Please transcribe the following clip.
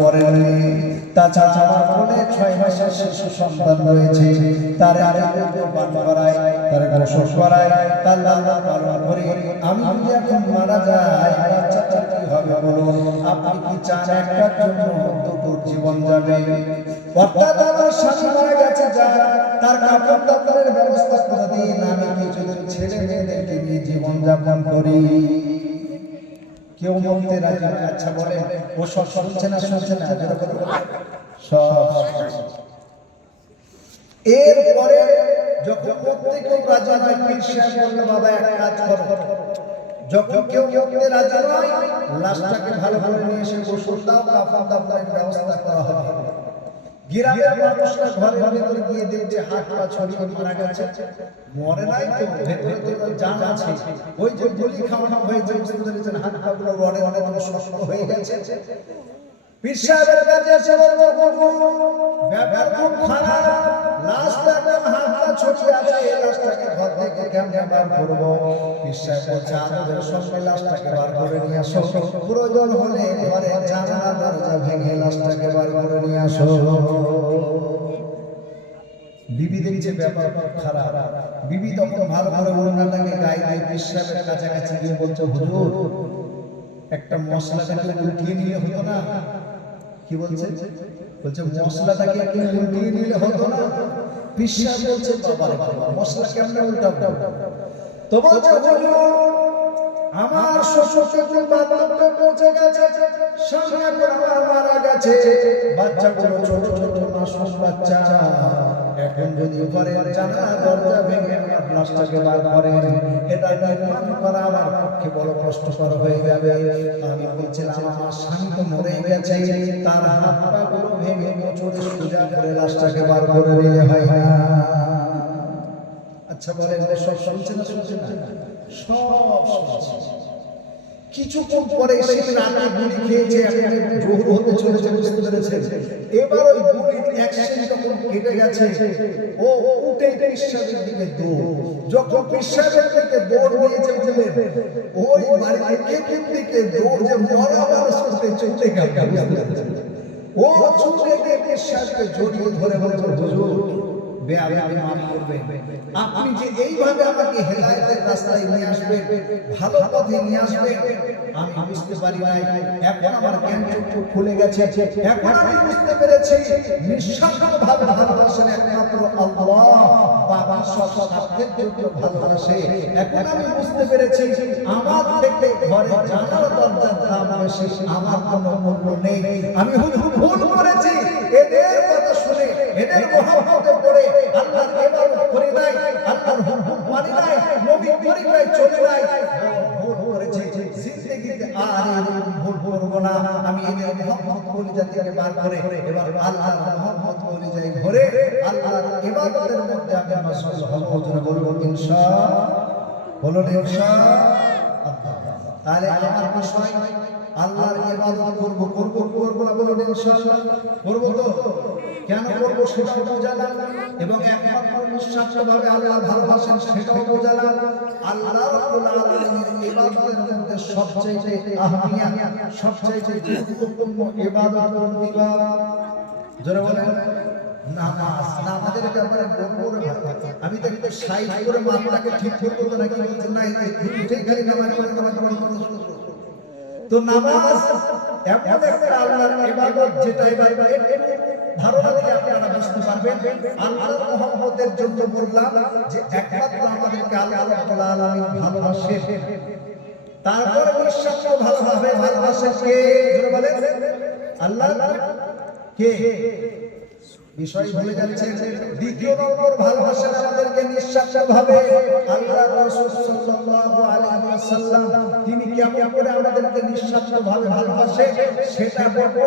করেননি। তাছাড়া আমার কোলে 6 মাসের শিশু সন্তান রয়েছে, তার পান করায়, তার গোসল করায়, তার লালন পালন করি। আমি যদি এখন মারা যাই, বাচ্চাটার কি হবে বলুন? আপনি কি চান একটার জন্য দুটোর জীবন যাবে? অর্থাৎ আমার স্বামী মারা গেছে, যা তার কাপড় দাপড়ের ব্যবস্থা করে দিন, আমি কিছুদিন ছেলে মেয়েদেরকে নিয়ে জীবন যাপন করি। কেউ মরতে রাজি নয়। আচ্ছা বলে, ও সব শুনছে না শুনছে না? সব। এরপরে যখন মরতে কেউ রাজি নয়, পীর সাহেব বলল, বাবা এক কাজ করো, যখন কেউ মরতে রাজি নয়, লাশটাকে ভালো করে নিয়ে এসে গোসল দাও, কাফন দাফনের ব্যবস্থা করা হবে। গ্রামের মানুষরা ঘরের ভেতরে গিয়ে দেখছে হাত পা ছড়িয়ে মারা গেছে। মরে নাই তো, ভেতরে তো জান আছে। ওই যে গুলি খাওয়ানো হয়েছে, বুঝতে পেরেছেন? হাত পা গুলো রডে রডে শক্ত হয়ে গেছে। পীর সাহেবের কাছে এসে বলল, ব্যাপার খুব খারাপ, লাশটা একদম হাত পা ছড়িয়ে আছে, এই লাশটাকে ঘর থেকে কেমনে বার করব? পীর সাহেব বলছে, আদরের সঙ্গে লাশটাকে বার করে নিয়ে আসো, প্রয়োজন হলে ঘরে জানালা দরজা ভেঙে লাশটাকে বার করে নিয়ে আসো। বিবি দেখছে ব্যাপার খুব খারাপ। বিবি তখন ভালো ভালো ওড়নাটাকে গায়ে দিয়ে পীর সাহেবের কাছাকাছি গিয়ে বলছে, হুজুর একটা মশলাটাকে উল্টিয়ে নিলে হতো না? কি বলছে? বলছে মশলাটাকে একটু উল্টিয়ে নিলে হতো না? পীর সাহেব বলছে, বাবারে বাবা, মশলা কেমনে উল্টাবো? তো বলছে, আমার শ্বশুর বার্ধক্যে পৌঁছে গেছে, স্বামী এখন আমার মারা গেছে, বাচ্চাগুলো ছোট ছোট মাসুম বাচ্চা, এখন যদি ঘরের জানালা দরজা ভেঙে আমার লাশটাকে বার করেন, এটা নির্মাণ করা আমার পক্ষে বড় কষ্টকর হয়ে যাবে। আমি বলছিলাম, আমার স্বামী তো মরে গেছে, তার হাত পা গুলো ভেঙে মোচড়ে সোজা করে লাশটাকে বার করে নিলে হয় না? আচ্ছা বলেন, সব শুনছে না শুনছে না? সব শুনছে। কিছুক্ষণ পরে সেই রাতে গুলি খেয়েছে, এখন জোহর হতে চলেছে, বুঝতে পেরেছেন? এবার ওই গুলির অ্যাকশন যখন কেটে গেছে, ও উঠে পীর সাহেবের দিকে দৌড়। যখন পীর সাহেবের দিকে দৌড় দিয়েছে, বুঝলেন, ওই বাড়িতে কেকের দিকে দৌড়, যে মরা মানুষ ছুটে গেল। ও ছুটে গিয়ে পীর সাহেবকে জড়িয়ে ধরে বলছে, হুজুর বেয়াদবি মাফ করবেন, আপনি যে এইভাবে আমাকে হেদায়েতের রাস্তায় নিয়ে আসবেন, ভালো পথে নিয়ে আসবেন, আমি বুঝতে পারি নাই। এখন আমার জ্ঞান চক্ষু খুলে গেছে, এখন আমি বুঝতে পেরেছি নিঃস্বার্থভাবে ভালোবাসেন একমাত্র আল্লাহ, বাবা সব স্বার্থের জন্য ভালোবাসে। এখন আমি বুঝতে পেরেছি আমার থেকে ঘরে জানার দরজার দাম বেশি, আমার কোনো মূল্য নেই। আমি ভুল করেছি, এদের কথা শুনে, এদের মহব্বতে পড়ে আল্লাহর ইবাদত করি নাই, আল্লাহর হুকুম মানি নাই, নবীর তরিকায় চলি নাই, ভুল করেছি। জিন্দেগিতে আর এরকম ভুল করব না। আমি এদের মহব্বত কলিজা থেকে বার করে এবার আল্লাহর মহব্বত কলিজায় ভরে আল্লাহর ইবাদতের মধ্যে আমি মাশগুল হব। বলুন ইনশাআল্লাহ, বলুন ইনশাআল্লাহ। তাহলে আমার বিষয় আল্লাহর ইবাদত করব না? বলুন ইনশাআল্লাহ করব। তো কেন করব সেটাও বোঝালাম, এবং একমাত্র নিঃস্বার্থভাবে আল্লাহ ভালোবাসেন সেটাও বোঝালাম। আল্লাহ রাব্বুল আলামিনের ইবাদতের মধ্যে সবচেয়ে আহমিয়াত, সবচেয়ে গুরুত্বপূর্ণ ইবাদত কোনটা? জোরে বলেন। নামাজ। নামাজের ব্যাপারে বড় আমি তো একটু সাইড করে মাথাটাকে ঠিক করব নাকি বলছেন না, ঠিক খালি নামাজ পড়ে তো নামাজ এমন একটা আল্লাহর ইবাদত, যেটা ইবাদত ধারণা থেকে আপনারা বুঝতে পারবেন। আল্লাহর মহব্বতের জন্য বললাম যে একমাত্র আমাদেরকে আল্লাহ রাব্বুল আলামিন ভালোবাসেন, তারপরে নিঃস্বার্থ ভালোভাবে ভালোবাসেন কে? জোরে বলেন, আল্লাহ কে? বিষয় ভুলে যাচ্ছেন। দ্বিতীয় নম্বর ভালোবাসেন আমাদেরকে নিঃস্বার্থভাবে আল্লাহর রাসূল সাল্লাল্লাহু আলাইহি ওয়াসাল্লাম। তিনি কেমন করে আমাদেরকে নিঃস্বার্থভাবে ভালোবাসেন সেটা বলবো।